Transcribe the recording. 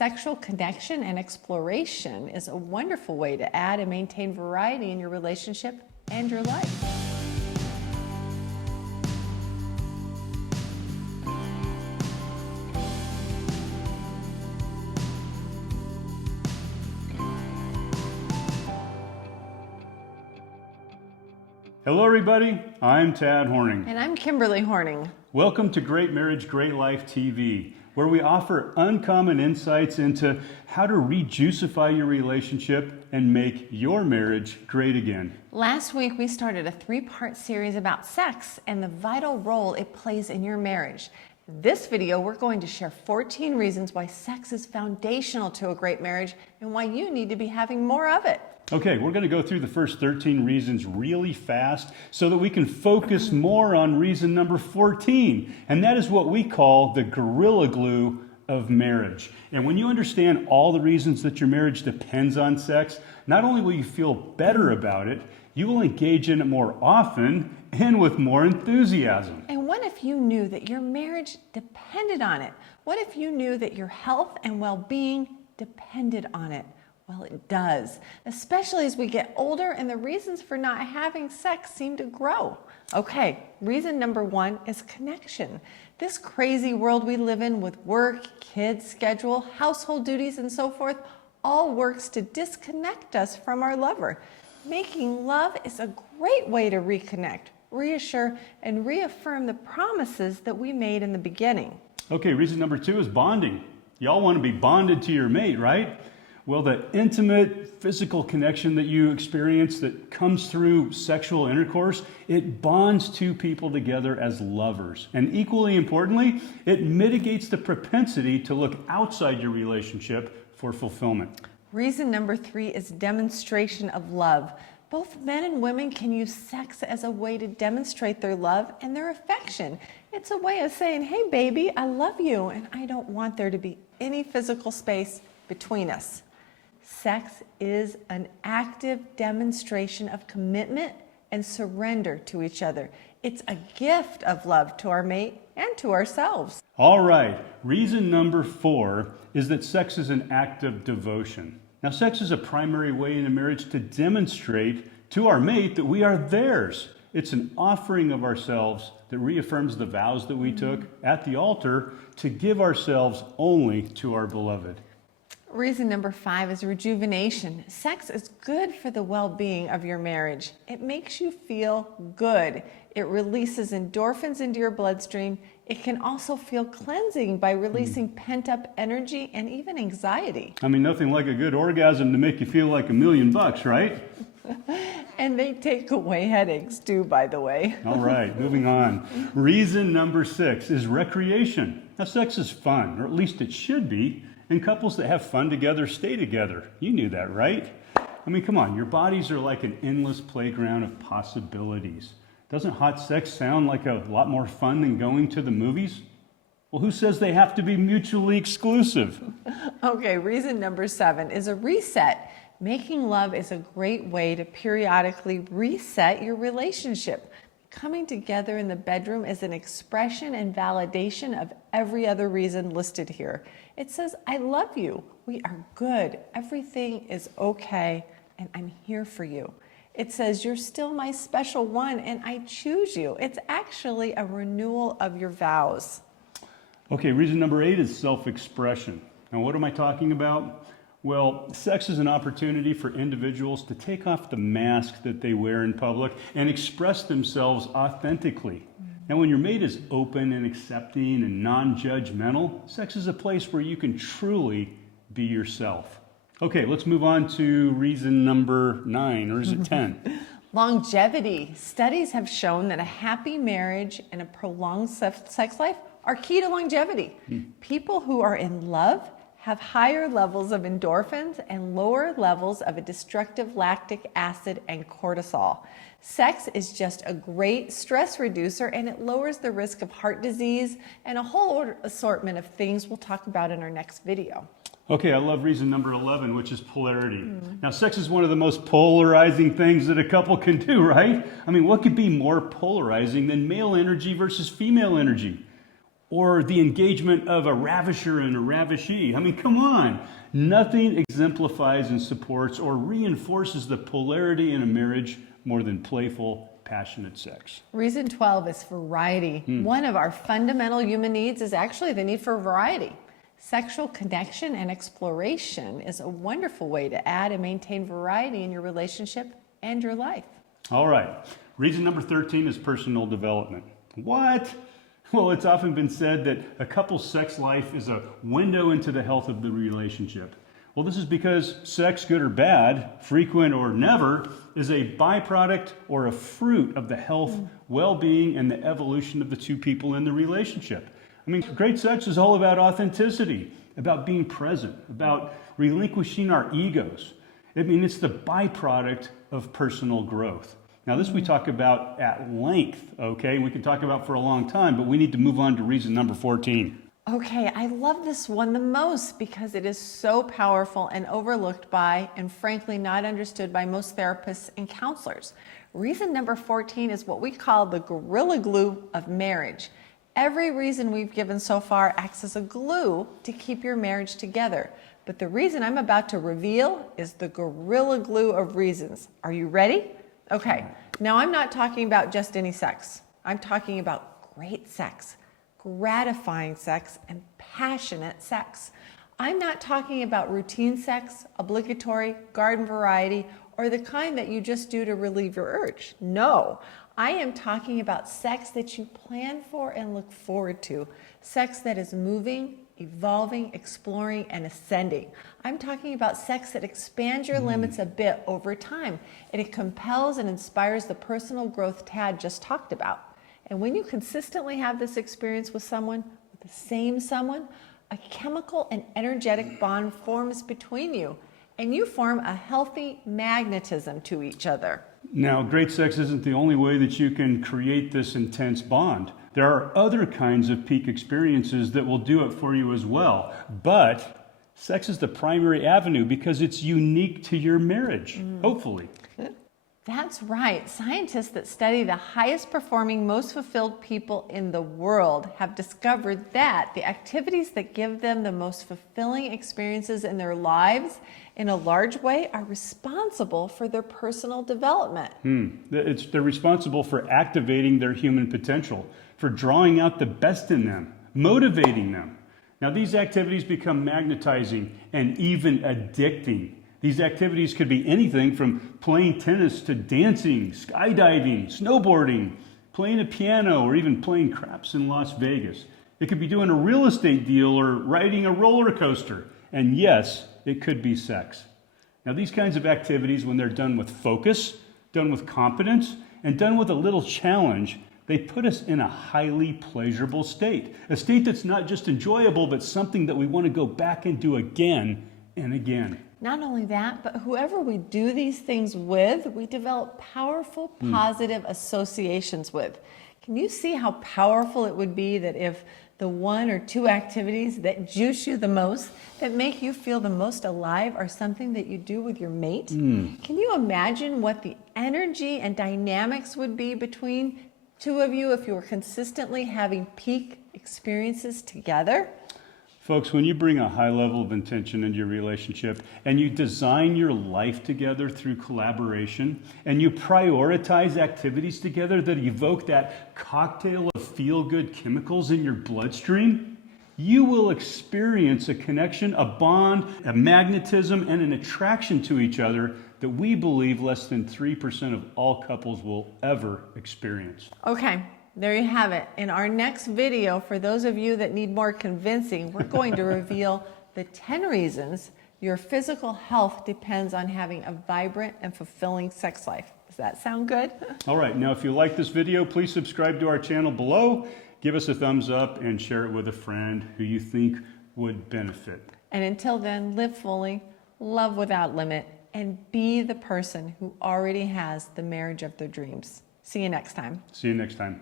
Sexual connection and exploration is a wonderful way to add and maintain variety in your relationship and your life. Hello everybody, I'm Tad Horning. And I'm Kimberly Horning. Welcome to Great Marriage, Great Life TV, where we offer uncommon insights into how to rejuicify your relationship and make your marriage great again. Last week we started a 3-part series about sex and the vital role it plays in your marriage. In this video, we're going to share 14 reasons why sex is foundational to a great marriage and why you need to be having more of it. Okay, we're going to go through the first 13 reasons really fast so that we can focus more on reason number 14. And that is what we call the gorilla glue of marriage. And when you understand all the reasons that your marriage depends on sex, not only will you feel better about it, you will engage in it more often and with more enthusiasm. And what if you knew that your marriage depended on it? What if you knew that your health and well-being depended on it? Well, it does, especially as we get older and the reasons for not having sex seem to grow. Okay, reason number 1 is connection. This crazy world we live in with work, kids, schedule, household duties, and so forth, all works to disconnect us from our lover. Making love is a great way to reconnect, reassure, and reaffirm the promises that we made in the beginning. Okay, reason number 2 is bonding. Y'all want to be bonded to your mate, right? Well, the intimate physical connection that you experience that comes through sexual intercourse, it bonds two people together as lovers. And equally importantly, it mitigates the propensity to look outside your relationship for fulfillment. Reason number 3 is demonstration of love. Both men and women can use sex as a way to demonstrate their love and their affection. It's a way of saying, hey baby, I love you, and I don't want there to be any physical space between us. Sex is an active demonstration of commitment and surrender to each other. It's a gift of love to our mate and to ourselves. All right, reason number 4 is that sex is an act of devotion. Now, sex is a primary way in a marriage to demonstrate to our mate that we are theirs. It's an offering of ourselves that reaffirms the vows that we took at the altar to give ourselves only to our beloved. Reason number 5 is rejuvenation. Sex is good for the well-being of your marriage. It makes you feel good. It releases endorphins into your bloodstream. It can also feel cleansing by releasing pent-up energy and even anxiety. I mean, nothing like a good orgasm to make you feel like $1 million, right? And they take away headaches too, by the way. All right, moving on. Reason number 6 is recreation. Now, sex is fun, or at least it should be. And couples that have fun together stay together. You knew that, right? I mean, come on, your bodies are like an endless playground of possibilities. Doesn't hot sex sound like a lot more fun than going to the movies? Well, who says they have to be mutually exclusive? Okay, reason number 7 is a reset. Making love is a great way to periodically reset your relationship. Coming together in the bedroom is an expression and validation of every other reason listed here. It says, I love you, we are good, everything is okay, and I'm here for you. It says, you're still my special one, and I choose you. It's actually a renewal of your vows. Okay, reason number 8 is self-expression. Now, what am I talking about? Well, sex is an opportunity for individuals to take off the mask that they wear in public and express themselves authentically. Now, when your mate is open and accepting and non-judgmental, sex is a place where you can truly be yourself. Okay, let's move on to reason number 9, or is it 10? Longevity. Studies have shown that a happy marriage and a prolonged sex life are key to longevity. People who are in love have higher levels of endorphins and lower levels of a destructive lactic acid and cortisol. Sex is just a great stress reducer, and it lowers the risk of heart disease and a whole assortment of things we'll talk about in our next video. Okay, I love reason number 11, which is polarity. Now, sex is one of the most polarizing things that a couple can do, right? I mean, what could be more polarizing than male energy versus female energy? or the engagement of a ravisher and a ravishee. I mean, come on. Nothing exemplifies and supports or reinforces the polarity in a marriage more than playful, passionate sex. Reason 12 is variety. One of our fundamental human needs is actually the need for variety. Sexual connection and exploration is a wonderful way to add and maintain variety in your relationship and your life. All right. Reason number 13 is personal development. What? Well, it's often been said that a couple's sex life is a window into the health of the relationship. Well, this is because sex, good or bad, frequent or never, is a byproduct or a fruit of the health, well-being, and the evolution of the two people in the relationship. I mean, great sex is all about authenticity, about being present, about relinquishing our egos. I mean, it's the byproduct of personal growth. Now, this we talk about at length, okay? We can talk about for a long time, but we need to move on to reason number 14. Okay, I love this one the most because it is so powerful and overlooked by, and frankly, not understood by most therapists and counselors. Reason number 14 is what we call the gorilla glue of marriage. Every reason we've given so far acts as a glue to keep your marriage together. But the reason I'm about to reveal is the gorilla glue of reasons. Are you ready? Okay, now I'm not talking about just any sex. I'm talking about great sex, gratifying sex, and passionate sex. I'm not talking about routine sex, obligatory, garden variety, or the kind that you just do to relieve your urge. No, I am talking about sex that you plan for and look forward to. Sex that is moving, evolving, exploring, and ascending. I'm talking about sex that expands your limits a bit over time. And it compels and inspires the personal growth Tad just talked about. And when you consistently have this experience with someone, with the same someone, a chemical and energetic bond forms between you. And you form a healthy magnetism to each other. Now, great sex isn't the only way that you can create this intense bond. There are other kinds of peak experiences that will do it for you as well. But sex is the primary avenue because it's unique to your marriage, hopefully. That's right. Scientists that study the highest performing, most fulfilled people in the world have discovered that the activities that give them the most fulfilling experiences in their lives in a large way are responsible for their personal development. They're responsible for activating their human potential, for drawing out the best in them, motivating them. Now, these activities become magnetizing and even addicting. These activities could be anything from playing tennis to dancing, skydiving, snowboarding, playing a piano, or even playing craps in Las Vegas. It could be doing a real estate deal or riding a roller coaster. And yes, it could be sex. Now, these kinds of activities, when they're done with focus, done with competence, and done with a little challenge, they put us in a highly pleasurable state. A state that's not just enjoyable, but something that we want to go back and do again and again. Not only that, but whoever we do these things with, we develop powerful, positive associations with. Can you see how powerful it would be that if the one or two activities that juice you the most, that make you feel the most alive, are something that you do with your mate? Can you imagine what the energy and dynamics would be between two of you if you were consistently having peak experiences together? Folks, when you bring a high level of intention into your relationship and you design your life together through collaboration and you prioritize activities together that evoke that cocktail of feel-good chemicals in your bloodstream, you will experience a connection, a bond, a magnetism, and an attraction to each other that we believe less than 3% of all couples will ever experience. Okay. There you have it. In our next video, for those of you that need more convincing, we're going to reveal the 10 reasons your physical health depends on having a vibrant and fulfilling sex life. Does that sound good? All right. Now, if you like this video, please subscribe to our channel below, give us a thumbs up, and share it with a friend who you think would benefit. And until then, live fully, love without limit, and be the person who already has the marriage of their dreams. See you next time. See you next time.